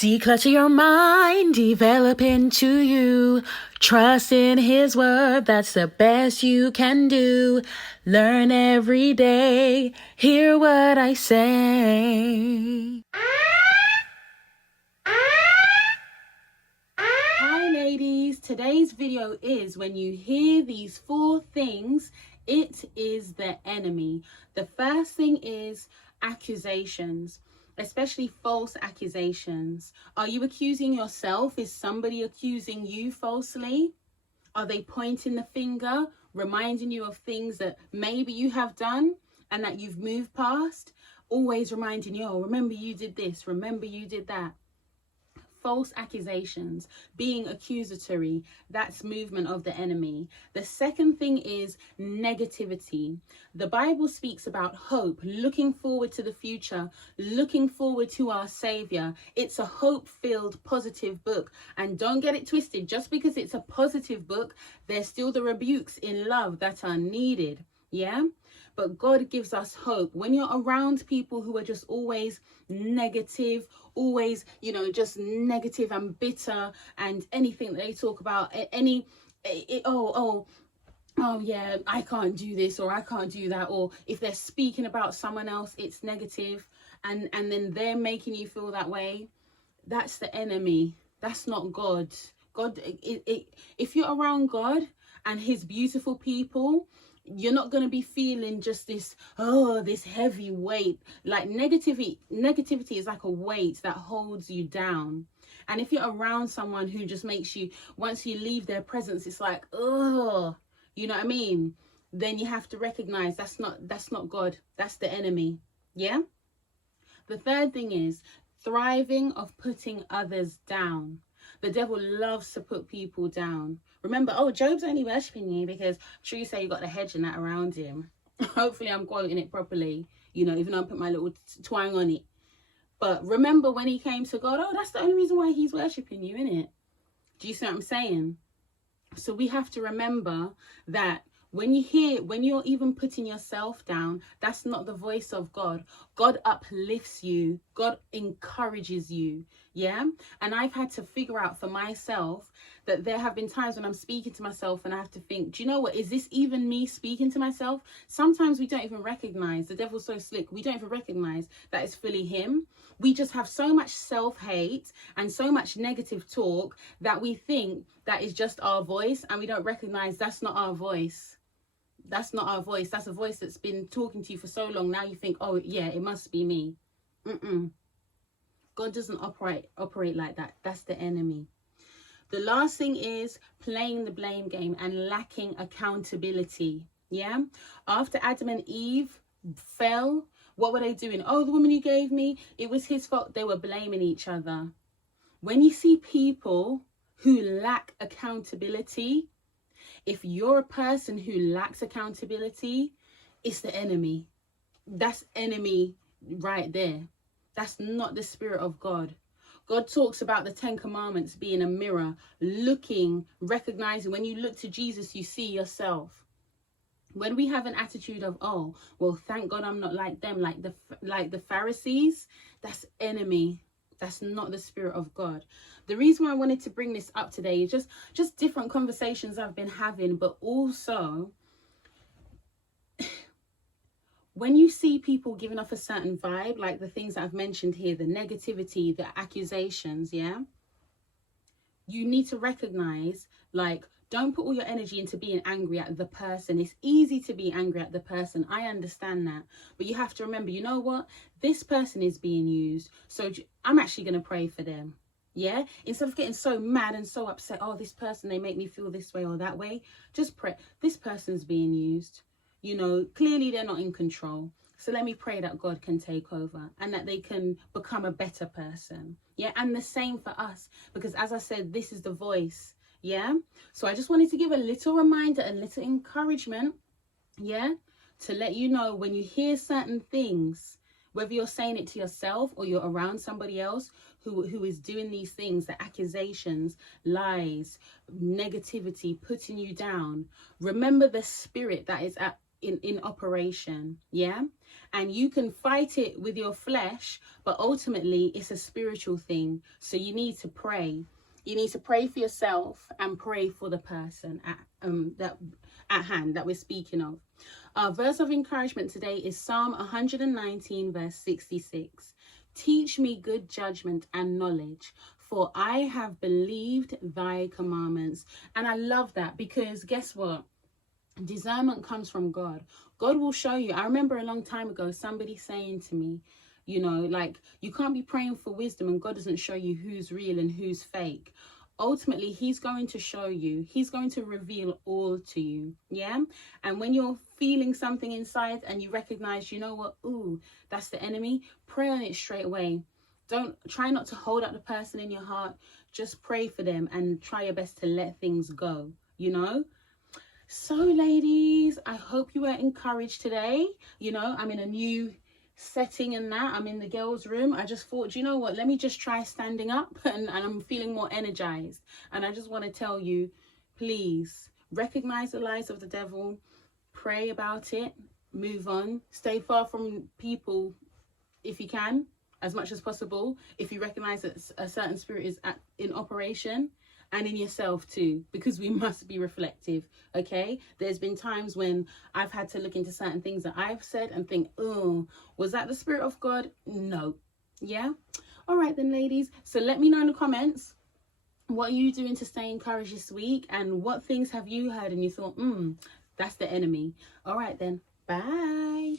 Declutter your mind, develop into you. Trust in His word, that's the best you can do. Learn every day, hear what I say. Hi ladies, today's video is when you hear these 4 things, it is the enemy. The first thing is accusations. Especially false accusations. Are you accusing yourself? Is somebody accusing you falsely? Are they pointing the finger, reminding you of things that maybe you have done and that you've moved past? Always reminding you, oh, remember you did this, remember you did that. False accusations, being accusatory, that's movement of the enemy. The second thing is negativity. The Bible speaks about hope, looking forward to the future, looking forward to our Savior. It's a hope-filled, positive book. And don't get it twisted, just because it's a positive book, there's still the rebukes in love that are needed. Yeah? But God gives us hope. When you're around people who are just always negative, always, just negative and bitter, and anything that they talk about, oh yeah, I can't do this, or I can't do that, or if they're speaking about someone else, it's negative, and then they're making you feel that way. That's the enemy. That's not God. If you're around God and His beautiful people, you're not going to be feeling just this heavy weight. Like negativity is like a weight that holds you down. And if you're around someone who just makes you, once you leave their presence, it's like, oh, you know what I mean? Then you have to recognize that's not God. That's the enemy. Yeah. The third thing is thriving of putting others down. The devil loves to put people down. Remember, Job's only worshipping you because True say you got the hedge and that around him. Hopefully I'm quoting it properly, even though I put my little twang on it. But remember when he came to God, that's the only reason why he's worshipping you, innit? Do you see what I'm saying? So we have to remember that when you're even putting yourself down, that's not the voice of God. God uplifts you. God encourages you. Yeah. And I've had to figure out for myself that there have been times when I'm speaking to myself and I have to think, do you know what? Is this even me speaking to myself? Sometimes we don't even recognize, the devil's so slick, we don't even recognize that it's fully him. We just have so much self-hate and so much negative talk that we think that is just our voice, and we don't recognize that's not our voice. That's not our voice. That's a voice that's been talking to you for so long. Now you think, oh yeah, it must be me. God doesn't operate like that. That's the enemy. The last thing is playing the blame game and lacking accountability. Yeah. After Adam and Eve fell, what were they doing? Oh, the woman you gave me, it was his fault. They were blaming each other. When you see people who lack accountability, if you're a person who lacks accountability, it's the enemy. That's enemy right there. That's not the Spirit of God. God talks about the 10 Commandments being a mirror, looking, recognizing. When you look to Jesus, you see yourself. When we have an attitude of, oh, well, thank God I'm not like them, like the Pharisees, that's enemy. That's not the Spirit of God. The reason why I wanted to bring this up today is just different conversations I've been having, but also when you see people giving off a certain vibe, like the things that I've mentioned here, the negativity, the accusations, yeah, you need to recognize, like, don't put all your energy into being angry at the person. It's easy to be angry at the person. I understand that. But you have to remember, you know what? This person is being used. So I'm actually going to pray for them. Yeah? Instead of getting so mad and so upset, oh, this person, they make me feel this way or that way. Just pray. This person's being used. Clearly they're not in control. So let me pray that God can take over and that they can become a better person. Yeah? And the same for us. Because as I said, this is the voice. Yeah, so I just wanted to give a little reminder, a little encouragement, yeah, to let you know when you hear certain things, whether you're saying it to yourself or you're around somebody else who is doing these things, the accusations, lies, negativity, putting you down, remember the spirit that is in operation, yeah, and you can fight it with your flesh, but ultimately it's a spiritual thing. So you need to pray. You need to pray for yourself and pray for the person at hand that we're speaking of. Our verse of encouragement today is Psalm 119 verse 66. Teach me good judgment and knowledge, for I have believed thy commandments. And I love that, because guess what? Discernment comes from God. God will show you. I remember a long time ago somebody saying to me, you know, like, you can't be praying for wisdom and God doesn't show you who's real and who's fake. Ultimately, he's going to show you. He's going to reveal all to you. Yeah. And when you're feeling something inside and you recognize, you know what, ooh, that's the enemy, pray on it straight away. Don't try not to hold up the person in your heart. Just pray for them and try your best to let things go, you know. So ladies, I hope you were encouraged today. You know, I'm in a new setting and that. I'm in the girls' room. I just thought, you know what, let me just try standing up, and I'm feeling more energized. And I just want to tell you, please recognize the lies of the devil, pray about it, move on, stay far from people if you can, as much as possible, if you recognize that a certain spirit is in operation. And in yourself too, because we must be reflective. Okay, there's been times when I've had to look into certain things that I've said and think, oh, was that the spirit of God? No. Yeah. All right then, ladies, so let me know in the comments, what are you doing to stay encouraged this week, and what things have you heard and you thought, that's the enemy. All right then, bye.